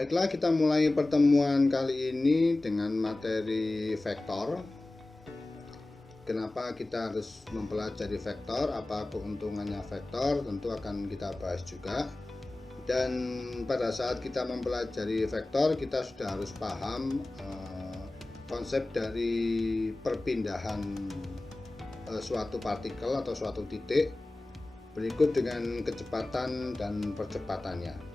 Baiklah, kita mulai pertemuan kali ini dengan materi vektor. Kenapa kita harus mempelajari vektor? Apa keuntungannya vektor? Tentu akan kita bahas juga. Dan pada saat kita mempelajari vektor, kita sudah harus paham konsep dari perpindahan suatu partikel atau suatu titik berikut dengan kecepatan dan percepatannya.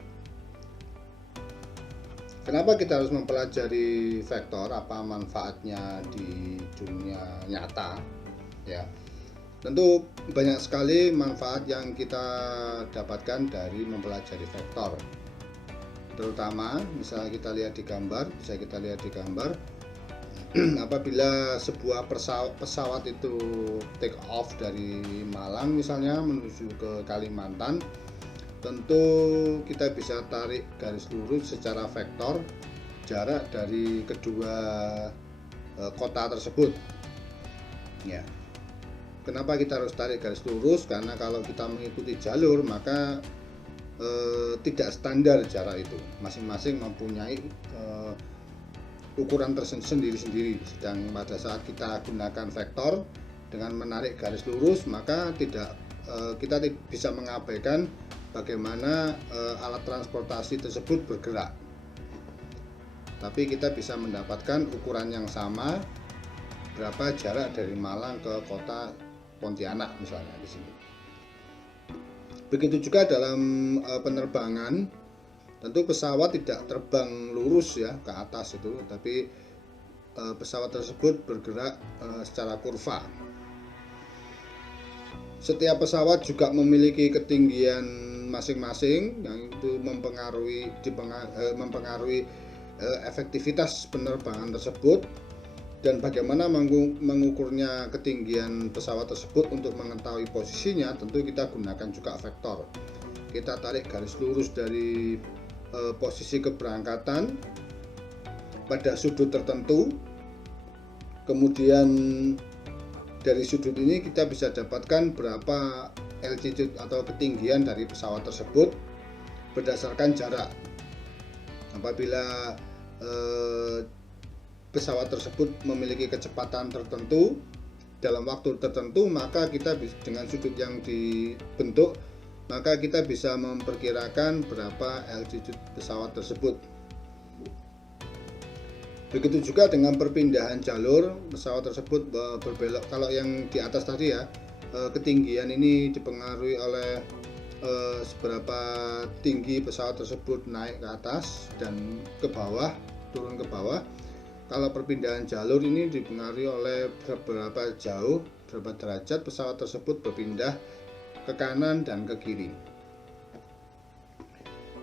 Kenapa kita harus mempelajari vektor? Apa manfaatnya di dunia nyata? Ya, tentu banyak sekali manfaat yang kita dapatkan dari mempelajari vektor. Terutama, misalnya kita lihat di gambar, apabila sebuah pesawat itu take off dari Malang misalnya menuju ke Kalimantan, tentu kita bisa tarik garis lurus secara vektor jarak dari kedua kota tersebut. Ya, kenapa kita harus tarik garis lurus? Karena kalau kita mengikuti jalur maka tidak standar jarak itu. Masing-masing mempunyai ukuran tersendiri-sendiri. Sedang pada saat kita gunakan vektor dengan menarik garis lurus, maka kita bisa mengabaikan bagaimana alat transportasi tersebut bergerak. Tapi kita bisa mendapatkan ukuran yang sama, berapa jarak dari Malang ke kota Pontianak misalnya di sini. Begitu juga dalam penerbangan, tentu pesawat tidak terbang lurus ya ke atas itu, tapi pesawat tersebut bergerak secara kurva. Setiap pesawat juga memiliki ketinggian masing-masing yang itu mempengaruhi efektivitas penerbangan tersebut, dan bagaimana mengukurnya ketinggian pesawat tersebut. Untuk mengetahui posisinya tentu kita gunakan juga vektor. Kita tarik garis lurus dari posisi keberangkatan pada sudut tertentu, kemudian dari sudut ini kita bisa dapatkan berapa altitude atau ketinggian dari pesawat tersebut berdasarkan jarak. Apabila pesawat tersebut memiliki kecepatan tertentu dalam waktu tertentu, maka kita dengan sudut yang dibentuk, maka kita bisa memperkirakan berapa altitude pesawat tersebut. Begitu juga dengan perpindahan jalur pesawat tersebut berbelok. Kalau yang di atas tadi ya, ketinggian ini dipengaruhi oleh seberapa tinggi pesawat tersebut naik ke atas dan ke bawah, turun ke bawah. Kalau perpindahan jalur ini dipengaruhi oleh berapa jauh, berapa derajat pesawat tersebut berpindah ke kanan dan ke kiri.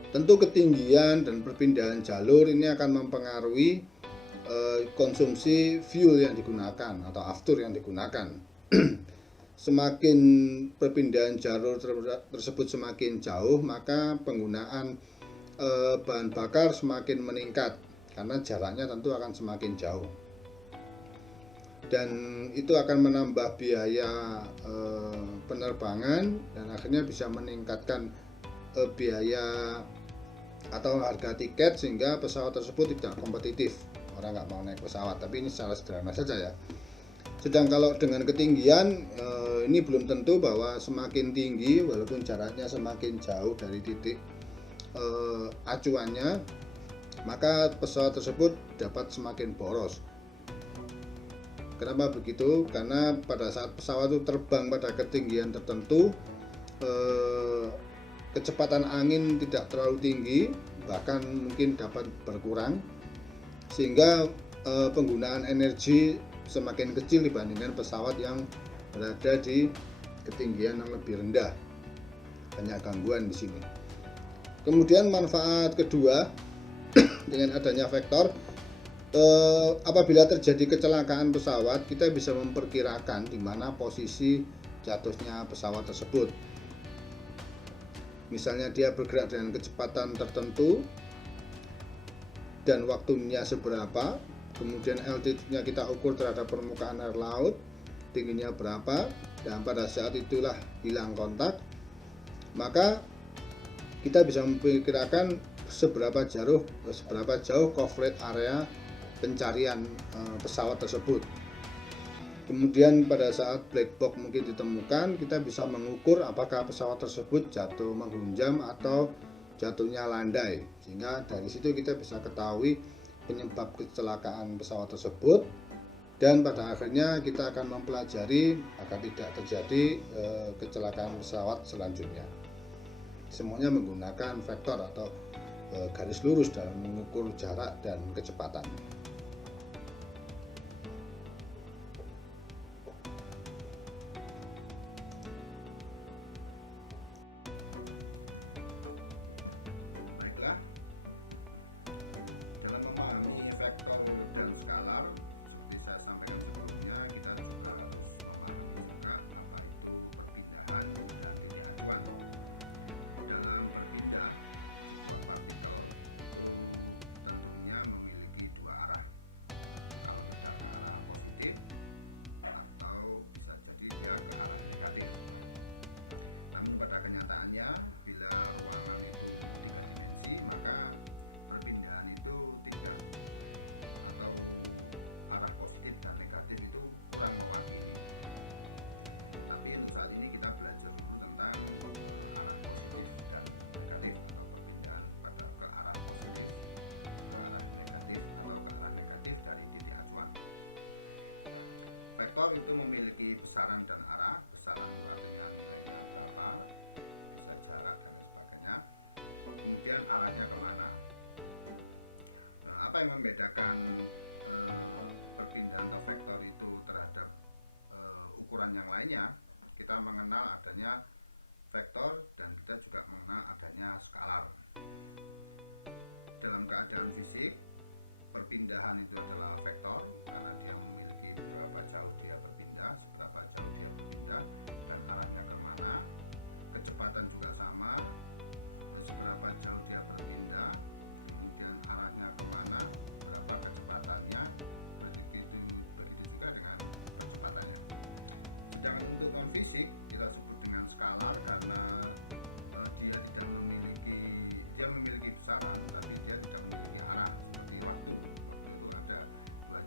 Tentu ketinggian dan perpindahan jalur ini akan mempengaruhi konsumsi fuel yang digunakan atau aftur yang digunakan. Semakin perpindahan jalur tersebut semakin jauh, maka penggunaan bahan bakar semakin meningkat karena jaraknya tentu akan semakin jauh, dan itu akan menambah biaya penerbangan dan akhirnya bisa meningkatkan biaya atau harga tiket sehingga pesawat tersebut tidak kompetitif. Orang nggak mau naik pesawat, tapi ini secara sederhana saja ya. Sedang kalau dengan ketinggian ini belum tentu bahwa semakin tinggi walaupun jaraknya semakin jauh dari titik acuannya, maka pesawat tersebut dapat semakin boros. Kenapa begitu? Karena pada saat pesawat itu terbang pada ketinggian tertentu, kecepatan angin tidak terlalu tinggi, bahkan mungkin dapat berkurang, sehingga penggunaan energi semakin kecil dibandingkan pesawat yang berada di ketinggian yang lebih rendah. Banyak gangguan di sini. Kemudian manfaat kedua dengan adanya vektor, apabila terjadi kecelakaan pesawat, kita bisa memperkirakan di mana posisi jatuhnya pesawat tersebut. Misalnya dia bergerak dengan kecepatan tertentu dan waktunya seberapa, kemudian altitude-nya kita ukur terhadap permukaan air laut, tingginya berapa, dan pada saat itulah hilang kontak, maka kita bisa memperkirakan seberapa jauh coverage area pencarian pesawat tersebut. Kemudian pada saat black box mungkin ditemukan, kita bisa mengukur apakah pesawat tersebut jatuh menghunjam atau jatuhnya landai, sehingga dari situ kita bisa ketahui penyebab kecelakaan pesawat tersebut, dan pada akhirnya kita akan mempelajari agar tidak terjadi kecelakaan pesawat selanjutnya. Semuanya menggunakan vektor atau garis lurus dalam mengukur jarak dan kecepatan. Itu memiliki besaran dan arah. Besaran artinya nilainya berapa, bisa jarak dan sebagainya. Kemudian arahnya kemana. Nah, apa yang membedakan perpindahan atau vektor itu terhadap ukuran yang lainnya? Kita mengenal adanya vektor dan kita juga mengenal adanya skalar. Dalam keadaan fisik, perpindahan itu adalah vektor karena dia memiliki berapa jauh dia berpindah, seberapa jauh dia berpindah, dan arahnya kemana. Kecepatan juga sama, seberapa jauh dia berpindah, kemudian arahnya kemana, berapa kecepatannya. Begitu juga dengan kecepatannya. Sedangkan untuk non fisik kita sebut dengan skalar karena dia memiliki besaran, tapi dia tidak memiliki arah seperti waktu. Itu ada dua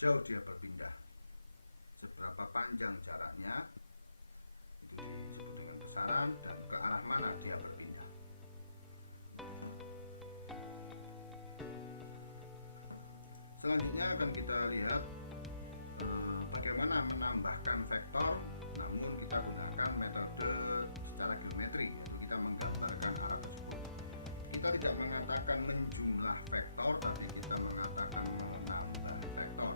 jauh dia berpindah, seberapa panjang jaraknya, itu disebut dengan besaran, dan ke arah mana dia berpindah. Selanjutnya akan kita lihat bagaimana menambahkan vektor, namun kita gunakan metode secara geometri, yaitu kita menggambarkan arah tersebut. Kita tidak mengatakan menjumlah vektor, tapi kita mengatakan menambah vektor.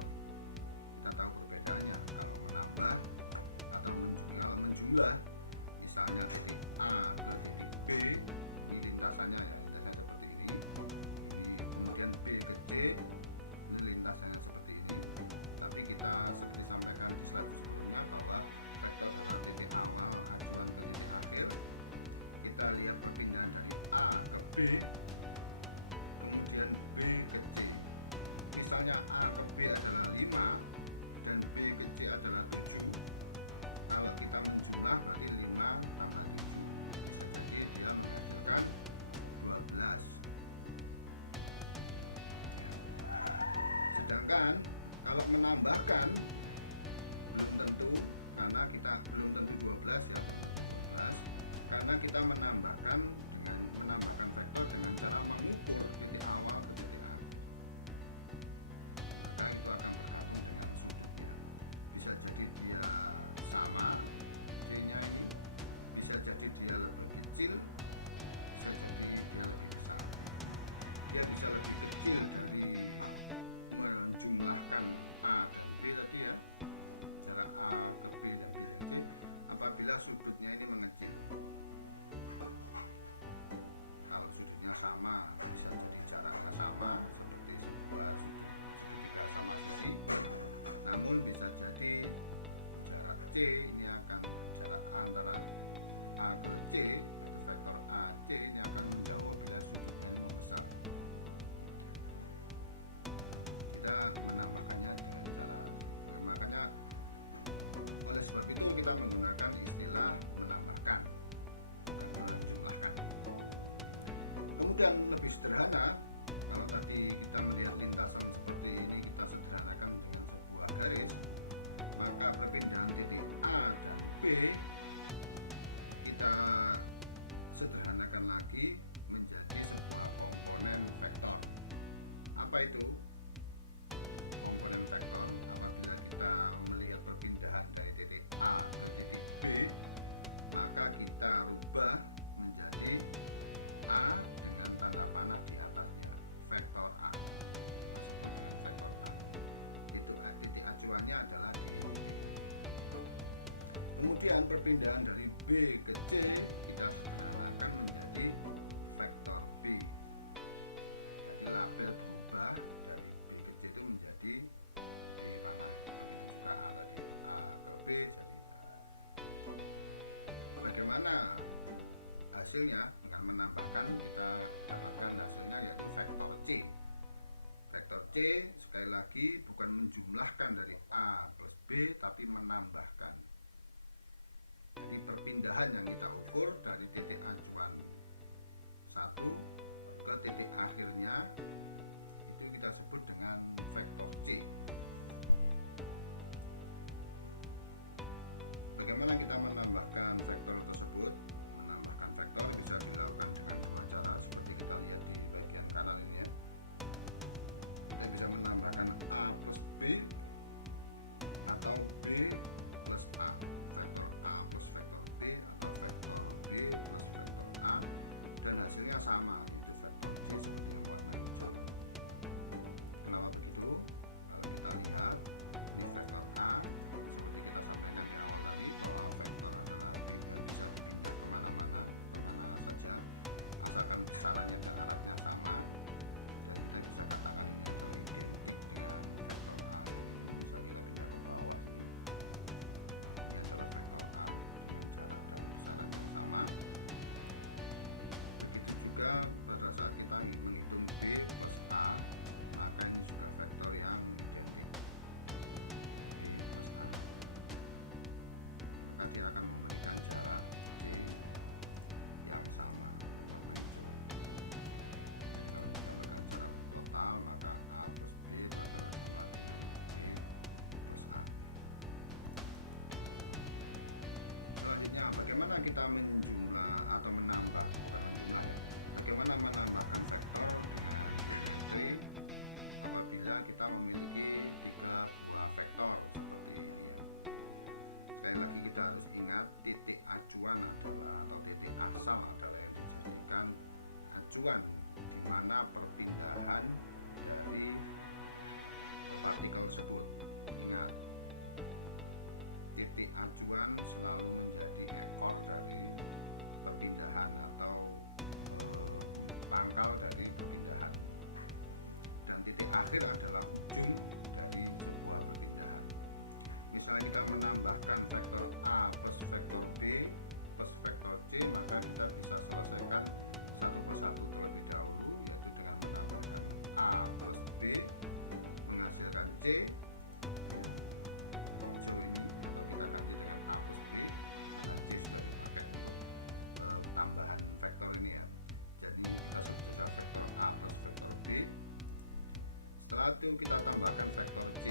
itu kita tambahkan vektor C.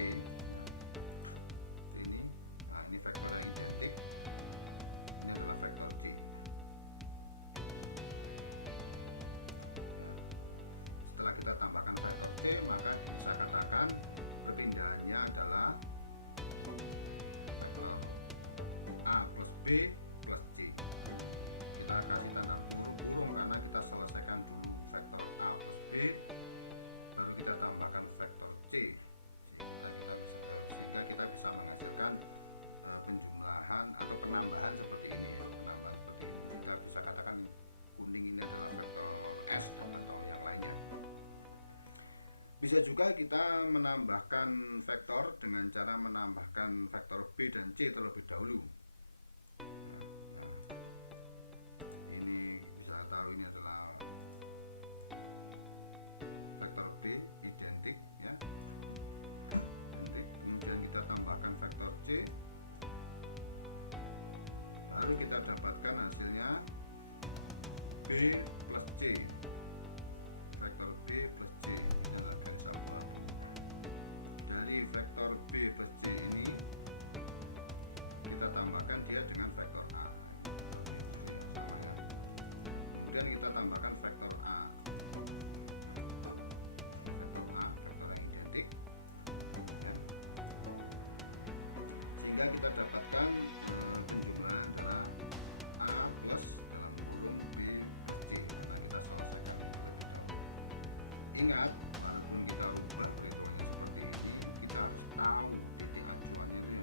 Ini vektor yang identik, ini adalah vektor C. Setelah kita tambahkan vektor C, maka bisa katakan perpindahannya adalah vektor A plus B plus C. Kita akan tanda kurung karena kita selesaikan dulu vektor A plus B, baru kita tambahkan vektor C, sehingga kita bisa menghasilkan penjumlahan atau penambahan seperti ini. Penambahan seperti ini, kita bisa katakan kuning ini adalah vektor S atau yang lainnya. Bisa juga kita menambahkan vektor dengan cara menambahkan vektor B dan C terlebih dahulu. Ini bisa tahu ini adalah vektor B identik, ya. Kemudian kita tambahkan vektor C, lalu kita dapatkan hasilnya B plus C. Vektor B plus C ini adalah garis tambah. Dari vektor B plus C ini kita tambahkan dia dengan vektor A. Kemudian kita tambahkan vektor A. Vektor yang identik, ya. Sehingga kita dapatkan penjumlahan antara A plus dalam kurung B C. Nah, kita selesaikan. Ingat, walaupun kita buat berikutnya seperti ini, kita harus tahu ketika semuanya ini.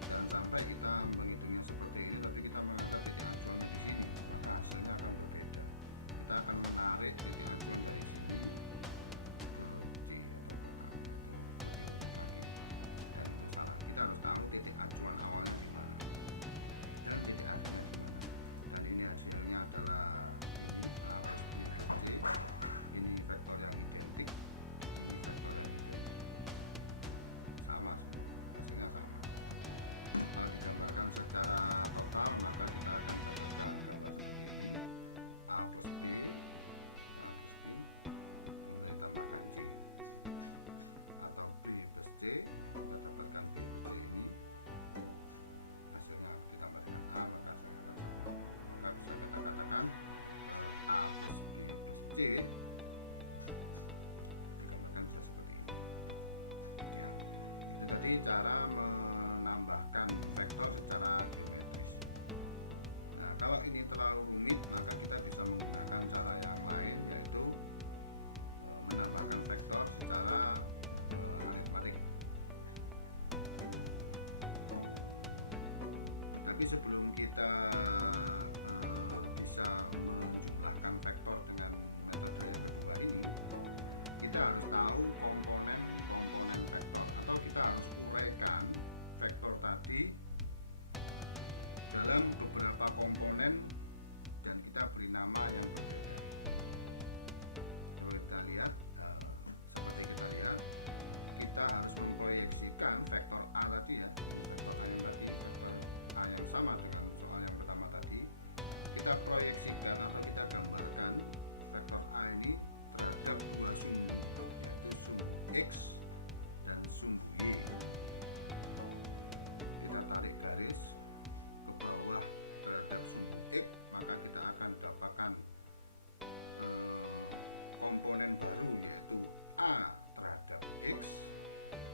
Jangan sampai kita menghitungnya seperti ini, tapi kita menganggap ini hasil di sini, maka hasilnya akan berbeda. Kita akan menarik dengan dari sini. Kita harus tahu titik acuan awalnya dan titik acuan. Dan ini hasilnya adalah ini vektor yang identik sama, sehingga kalau didapatkan secara total maka kita akan A plus B, kemudian tambahkan C, atau B plus C, kita dapatkan B plus C ini hasilnya ditambahkan A, maka bisa kita katakan A plus B plus C didapatkan seperti ini. Ya. Itu tadi cara menambahkan vektor secara geometris. Nah, kalau ini terlalu rumit, maka kita bisa menggunakan cara yang lain, yaitu menambahkan vektor secara aritmatik. Tapi sebelum kita bisa menjumlahkan vektor dengan metode yang kedua ini, kita harus tahu komponen-komponen vektor, atau kita harus uraikan vektor tadi dalam beberapa komponen dan kita beri nama yang berbeda. Kalau kita lihat, seperti kita lihat, kita harus memproyeksikan vektor A tadi, ya, vektor A yang tadi, vektor A yang sama dengan soal yang pertama tadi. Kita proyeksikan atau kita gambarkan vektor A ini terhadap dua sumbu, yaitu sumbu X dan sumbu Y. Kita tarik garis ke bawah terhadap sumbu X, maka kita akan dapatkan komponen baru, yaitu A terhadap X.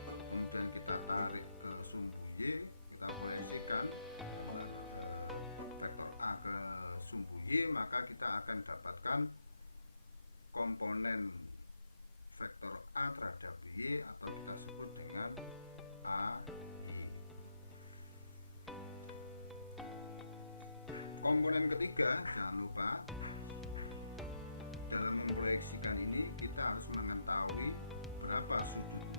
Kemudian kita tarik ke sumbu Y, kita proyeksikan vektor A ke sumbu Y, maka kita akan dapatkan komponen vektor A terhadap Y, atau kita sebut dengan A Y. Komponen ketiga, jangan lupa, dalam memproyeksikan ini kita harus mengetahui berapa sudut.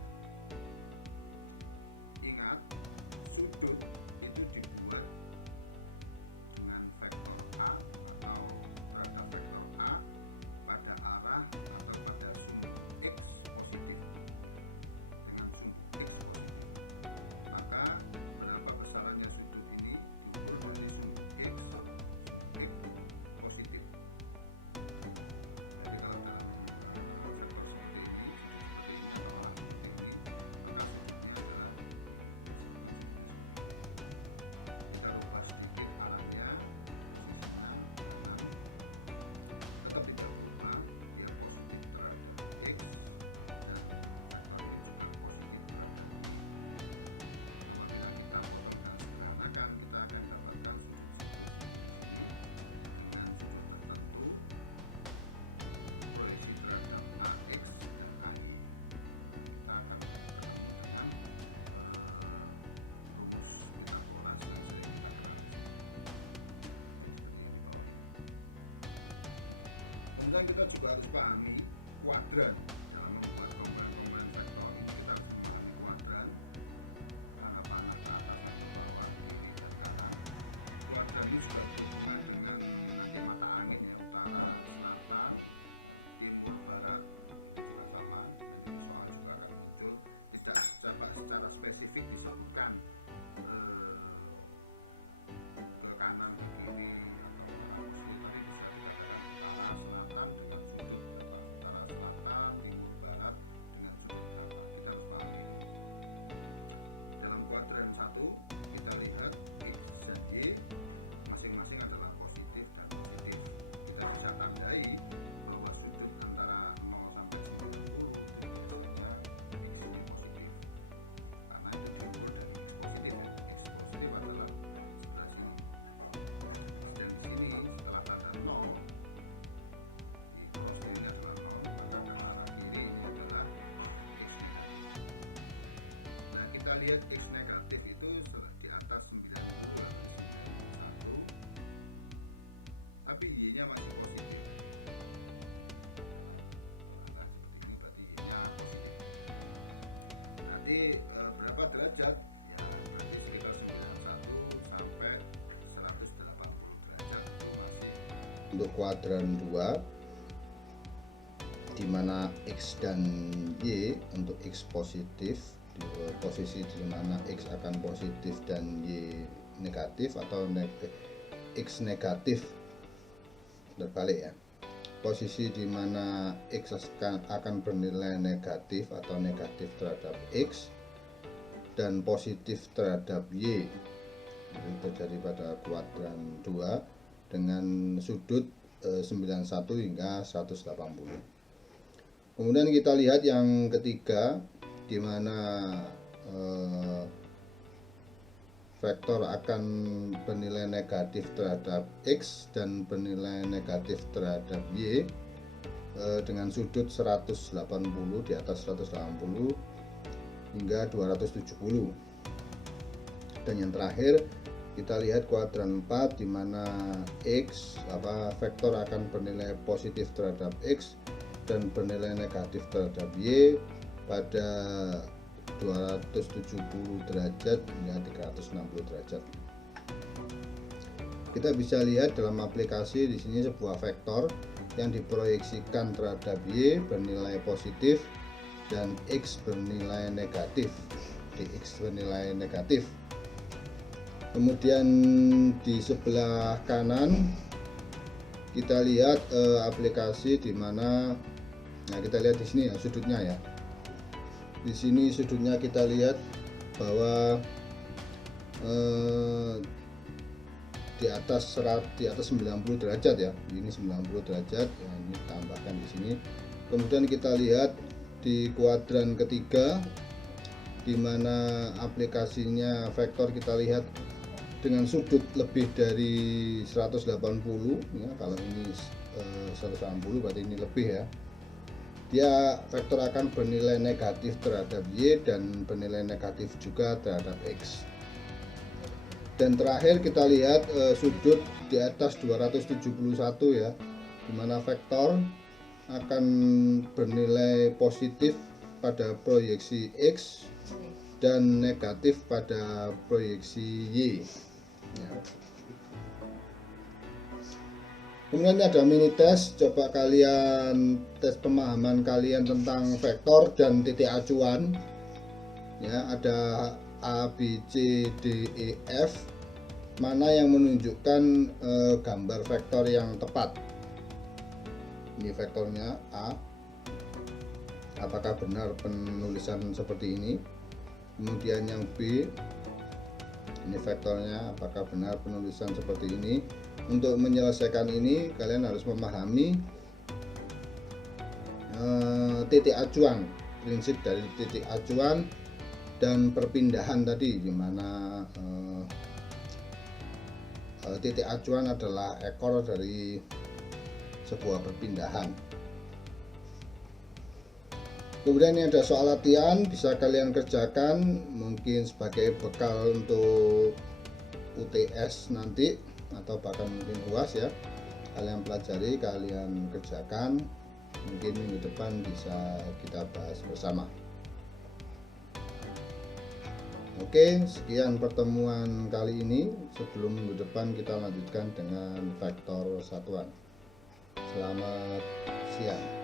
Ingat, sudut itu dibuat dengan vektor A atau terhadap vektor A pada arah atau pada kita juga harus pahami kuadran dalam membuat pembangunan vektor. Kita punya kuadran arah panah ke atas atau ke bawah, kiri dan kanan. Kuadran ini juga berhubungan dengan nanti mata angin ya, utara, selatan, timur, barat, juga sama. Nanti soal juga akan muncul, tidak secara spesifik disebutkan ke kanan, ke kiri, atau selatan dengan sudut utara selatan, timur barat dengan sudut apa. Kita harus pahami dalam kuadran 1 kita lihat X dan Y masing-masing adalah positif dan negatif. Kita bisa tandai bahwa sudut antara 0 sampai 90 maksudnya X ini positif karena ini simbol dari X positif ya. X positif adalah sebelah sini, dan di sini setelah tanda 0 itu positifnya adalah 0, maka ke arah kiri ini adalah X negatif. Nah, kita lihat X negatif itu di atas 90 atau 91, tapi Y nya masih positif. Nah, seperti ini berarti Y nya positif. Nanti berapa derajat? Ya, nanti sekitar 91 sampai 180 derajat itu masih. Untuk kuadran 2 di mana X dan Y, untuk X positif di posisi di mana X akan positif dan Y negatif, atau X negatif terbalik ya. Posisi di mana X akan bernilai negatif atau negatif terhadap X dan positif terhadap Y, itu terjadi pada kuadran 2 dengan sudut 91 hingga 180. Kemudian kita lihat yang ketiga, di mana vektor akan bernilai negatif terhadap X dan bernilai negatif terhadap Y dengan sudut 180, di atas 180 hingga 270. Dan yang terakhir kita lihat kuadran 4 di mana vektor akan bernilai positif terhadap X dan bernilai negatif terhadap Y pada 270 derajat hingga 360 derajat. Kita bisa lihat dalam aplikasi di sini sebuah vektor yang diproyeksikan terhadap Y bernilai positif dan X bernilai negatif. X bernilai negatif. Kemudian di sebelah kanan kita lihat aplikasi di mana, nah kita lihat di sini ya sudutnya ya. Di sini sudutnya kita lihat bahwa di atas 90 derajat ya. Ini 90 derajat ya, ini tambahkan di sini. Kemudian kita lihat di kuadran ketiga di mana aplikasinya vektor kita lihat dengan sudut lebih dari 180 ya. Kalau ini 180 berarti ini lebih ya. Dia vektor akan bernilai negatif terhadap Y dan bernilai negatif juga terhadap X. Dan terakhir kita lihat sudut di atas 271 ya, dimana vektor akan bernilai positif pada proyeksi X dan negatif pada proyeksi Y ya. Kemudian ada mini tes, coba kalian tes pemahaman kalian tentang vektor dan titik acuan ya. Ada A, B, C, D, E, F, mana yang menunjukkan gambar vektor yang tepat. Ini vektornya A, apakah benar penulisan seperti ini. Kemudian yang B, ini vektornya, apakah benar penulisan seperti ini. Untuk menyelesaikan ini kalian harus memahami titik acuan, prinsip dari titik acuan dan perpindahan tadi, di mana titik acuan adalah ekor dari sebuah perpindahan. Kemudian ini ada soal latihan, bisa kalian kerjakan mungkin sebagai bekal untuk UTS nanti atau bahkan mungkin UAS ya. kalian pelajari, kalian kerjakan. Mungkin minggu depan bisa kita bahas bersama. Oke, sekian pertemuan kali ini. Sebelum minggu depan kita lanjutkan dengan vektor satuan. Selamat siang.